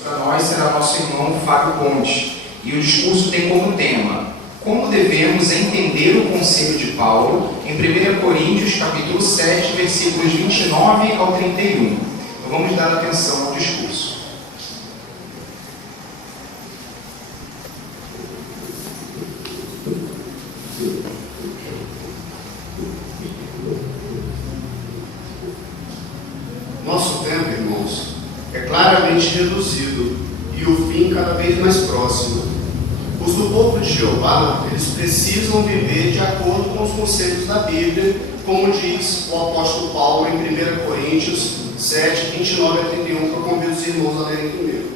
Para nós será nosso irmão Fábio Pontes, e o discurso tem como tema: como devemos entender o conselho de Paulo em 1 Coríntios capítulo 7, versículos 29 ao 31. Então vamos dar atenção ao discurso. Nosso tempo, irmãos, é claramente reduzido e o fim cada vez mais próximo. Os do povo de Jeová, eles precisam viver de acordo com os conselhos da Bíblia, como diz o apóstolo Paulo em 1 Coríntios 7, 29 a 31, que eu convido os irmãos a lerem comigo.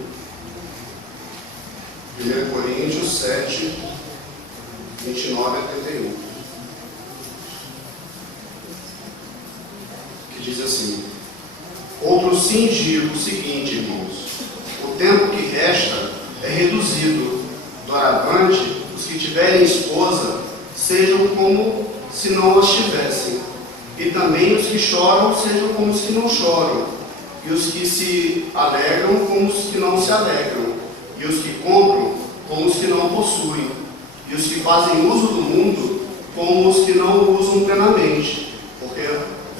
1 Coríntios 7, 29 a 31. Que diz assim: outro sim digo o seguinte, irmãos: o tempo que resta é reduzido. Doravante, os que tiverem esposa sejam como se não as tivessem, e também os que choram sejam como os que não choram, e os que se alegram como os que não se alegram, e os que compram como os que não possuem, e os que fazem uso do mundo como os que não o usam plenamente, porque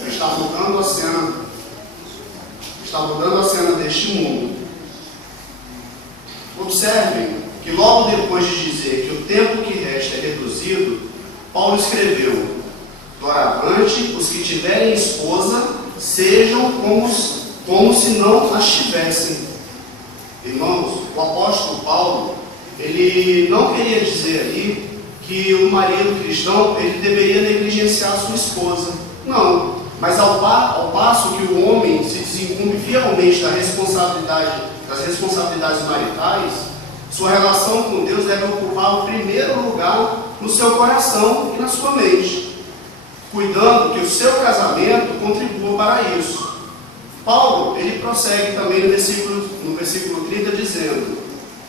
está mudando a cena deste mundo. Observem que logo depois de dizer que o tempo que resta é reduzido, Paulo escreveu: doravante, os que tiverem esposa sejam como se não as tivessem. Irmãos, o apóstolo Paulo, ele não queria dizer ali que o marido cristão ele deveria negligenciar a sua esposa. Não, mas ao passo que o homem se desincumbe fielmente das responsabilidades maritais, sua relação com Deus deve ocupar o primeiro lugar no seu coração e na sua mente, cuidando que o seu casamento contribua para isso. Paulo, ele prossegue também no versículo 30, dizendo: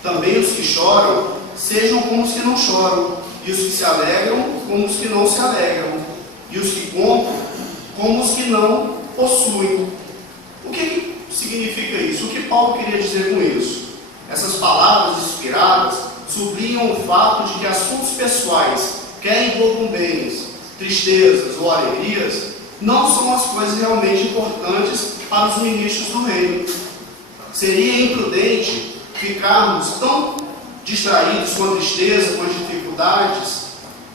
também os que choram sejam como os que não choram, e os que se alegram como os que não se alegram, e os que compram como os que não possuem. O que significa isso? O que Paulo queria dizer com isso? Essas palavras inspiradas sublinham o fato de que assuntos pessoais, quer envolvam bens, tristezas ou alegrias, não são as coisas realmente importantes para os ministros do reino. Seria imprudente ficarmos tão distraídos com a tristeza, com as dificuldades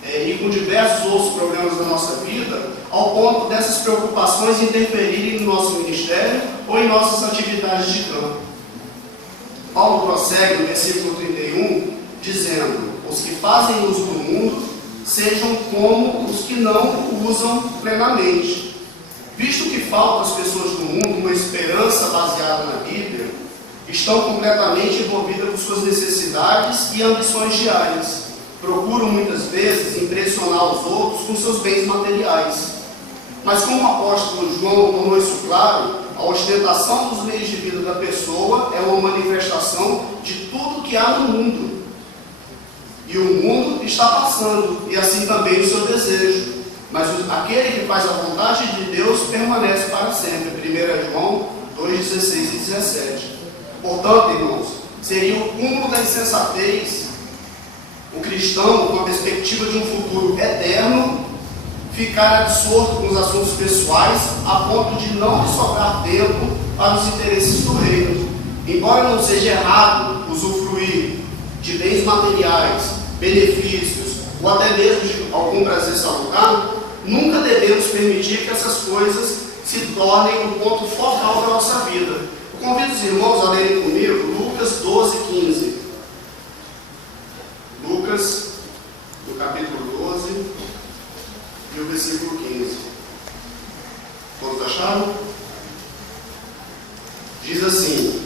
e com diversos outros problemas da nossa vida, ao ponto dessas preocupações interferirem no nosso ministério ou em nossas atividades de campo. Paulo prossegue no versículo 31, dizendo: os que fazem uso do mundo sejam como os que não o usam plenamente. Visto que falta às pessoas do mundo uma esperança baseada na Bíblia, estão completamente envolvidas com suas necessidades e ambições diárias. Procuram muitas vezes impressionar os outros com seus bens materiais. Mas como o apóstolo João tornou isso claro, a ostentação dos meios de vida da pessoa é uma manifestação de tudo que há no mundo. E o mundo está passando, e assim também o seu desejo. Mas aquele que faz a vontade de Deus permanece para sempre. 1 João 2,16 e 17. Portanto, irmãos, seria o cúmulo da insensatez o cristão, com a perspectiva de um futuro eterno, ficar absorto com os assuntos pessoais a ponto de não lhe sobrar tempo para os interesses do reino. Embora não seja errado usufruir de bens materiais, benefícios ou até mesmo de algum prazer salutar, nunca devemos permitir que essas coisas se tornem o ponto focal da nossa vida. Eu convido os irmãos a lerem comigo Lucas 12, 15. Lucas, no capítulo 12, e o versículo 15. Todos acharam? Diz assim: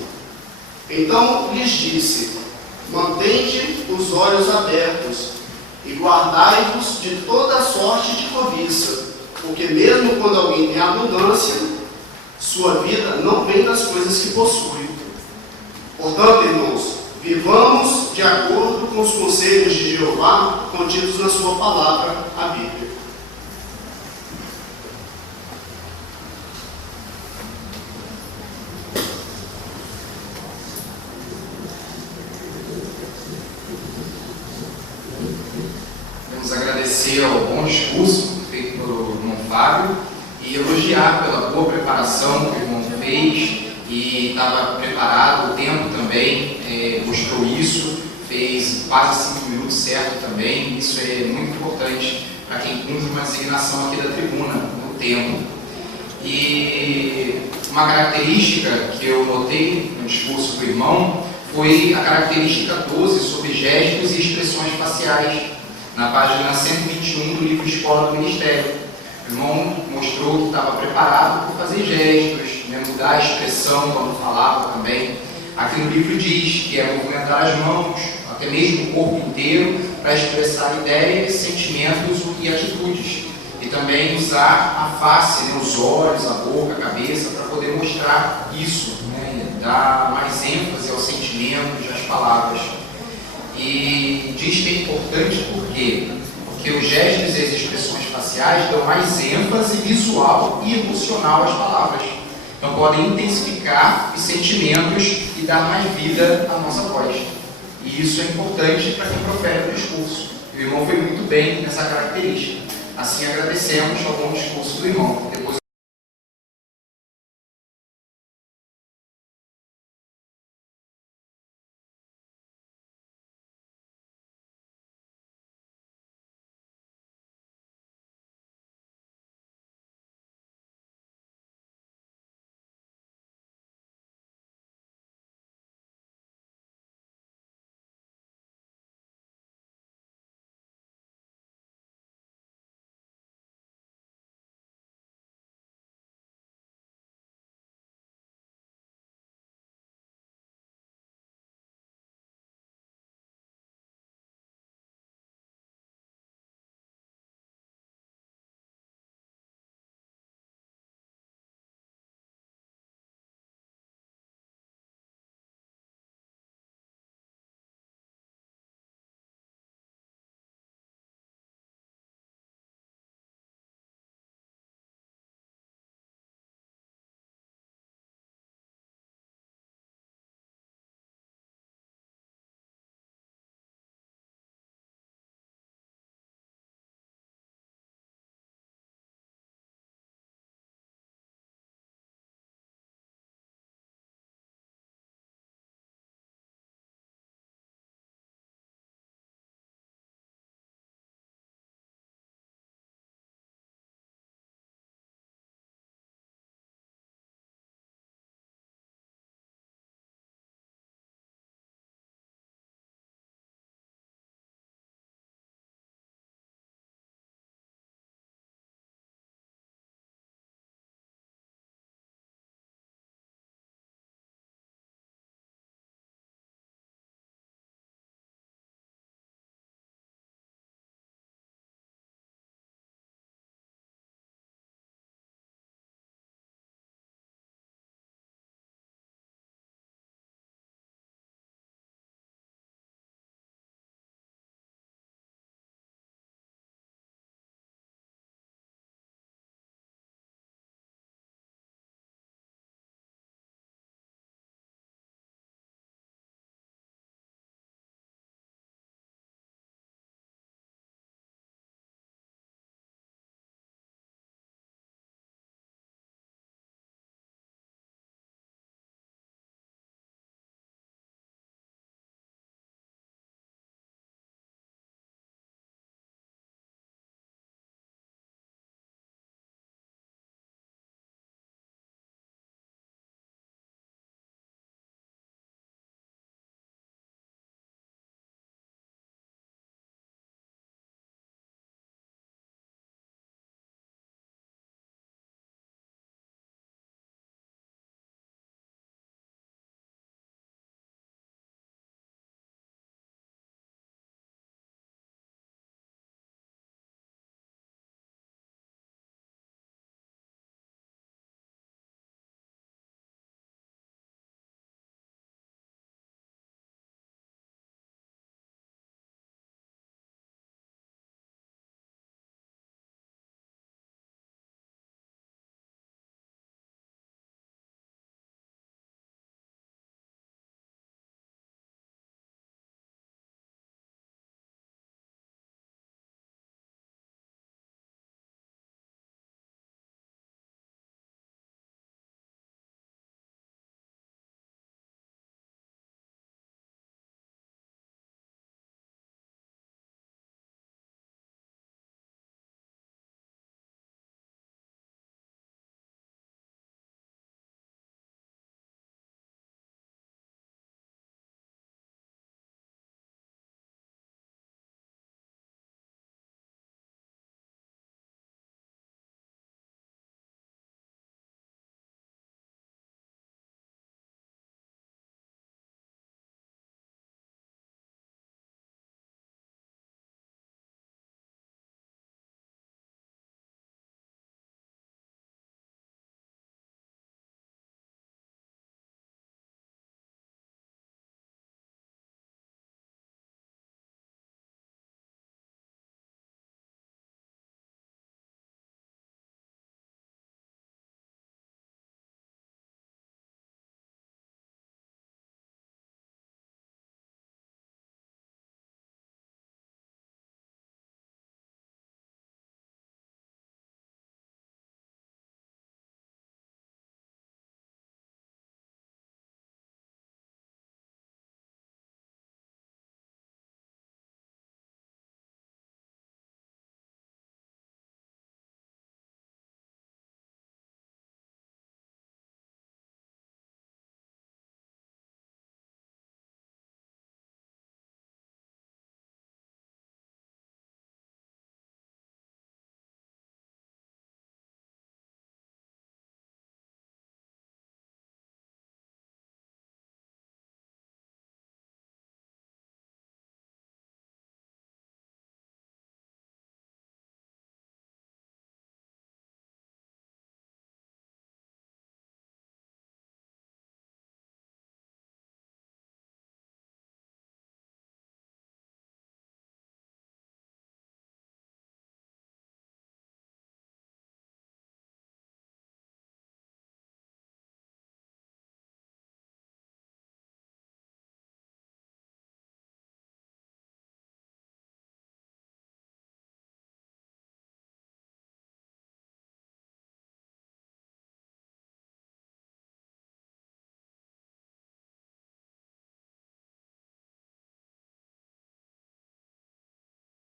então lhes disse: mantende os olhos abertos e guardai-vos de toda sorte de cobiça, porque mesmo quando alguém tem abundância, sua vida não vem das coisas que possui. Portanto, irmãos, vivamos de acordo com os conselhos de Jeová contidos na sua palavra, a Bíblia. agradecer ao bom discurso feito pelo irmão Fábio e elogiar pela boa preparação que o irmão fez e estava preparado, o tempo também mostrou isso, fez quase 5 minutos certo também. Isso é muito importante para quem cumpre uma designação aqui da tribuna, no tempo. E uma característica que eu notei no discurso do irmão foi a característica 12 sobre gestos e expressões faciais, na página 121 do livro Escola do Ministério. O irmão mostrou que estava preparado para fazer gestos, mudar a expressão quando falava também. Aqui no livro diz que é movimentar as mãos, até mesmo o corpo inteiro, para expressar ideias, sentimentos e atitudes. E também usar a face, os olhos, a boca, a cabeça, para poder mostrar isso, dar mais ênfase aos sentimentos, às palavras. E diz que é importante porque os gestos e as expressões faciais dão mais ênfase visual e emocional às palavras. Então podem intensificar os sentimentos e dar mais vida à nossa voz. E isso é importante para quem profere o discurso. O irmão foi muito bem nessa característica. Assim agradecemos ao bom discurso do irmão.